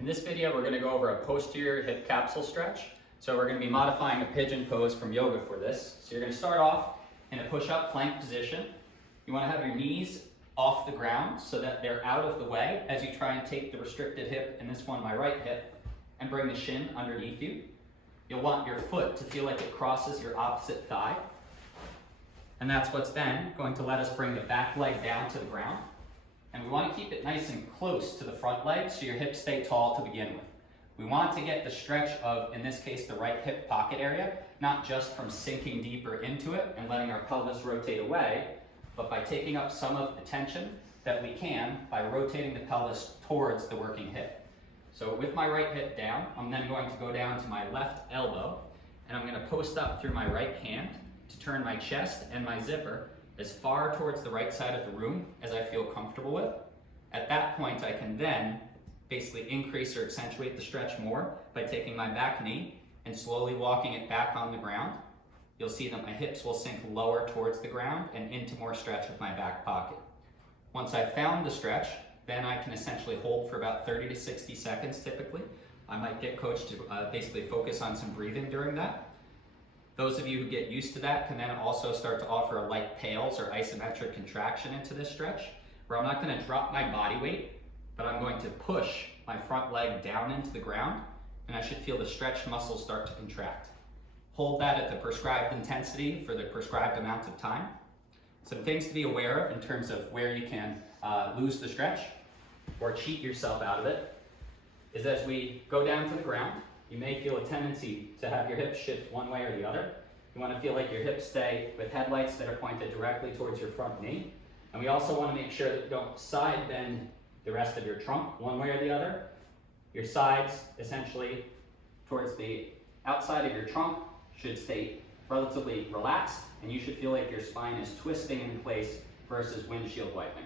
In this video, we're going to go over a posterior hip capsule stretch. So we're going to be modifying a pigeon pose from yoga for this. So you're going to start off in a push-up plank position. You want to have your knees off the ground so that they're out of the way as you try and take the restricted hip, in this one my right hip, and bring the shin underneath you. You'll want your foot to feel like it crosses your opposite thigh. And that's what's then going to let us bring the back leg down to the ground. And we want to keep it nice and close to the front leg so your hips stay tall to begin with. We want to get the stretch of, in this case, the right hip pocket area, not just from sinking deeper into it and letting our pelvis rotate away, but by taking up some of the tension that we can by rotating the pelvis towards the working hip. So with my right hip down, I'm then going to go down to my left elbow, and I'm going to post up through my right hand to turn my chest and my zipper as far towards the right side of the room as I feel comfortable with. At that point, I can then basically increase or accentuate the stretch more by taking my back knee and slowly walking it back on the ground. You'll see that my hips will sink lower towards the ground and into more stretch of my back pocket. Once I've found the stretch, then I can essentially hold for about 30 to 60 seconds typically. I might get coached to basically focus on some breathing during that. Those of you who get used to that can then also start to offer a light pales or isometric contraction into this stretch, where I'm not going to drop my body weight, but I'm going to push my front leg down into the ground, and I should feel the stretched muscles start to contract. Hold that at the prescribed intensity for the prescribed amount of time. Some things to be aware of in terms of where you can lose the stretch or cheat yourself out of it is as we go down to the ground, you may feel a tendency to have your hips shift one way or the other. You want to feel like your hips stay with headlights that are pointed directly towards your front knee. And we also want to make sure that you don't side bend the rest of your trunk one way or the other. Your sides, essentially towards the outside of your trunk, should stay relatively relaxed, and you should feel like your spine is twisting in place versus windshield wiping.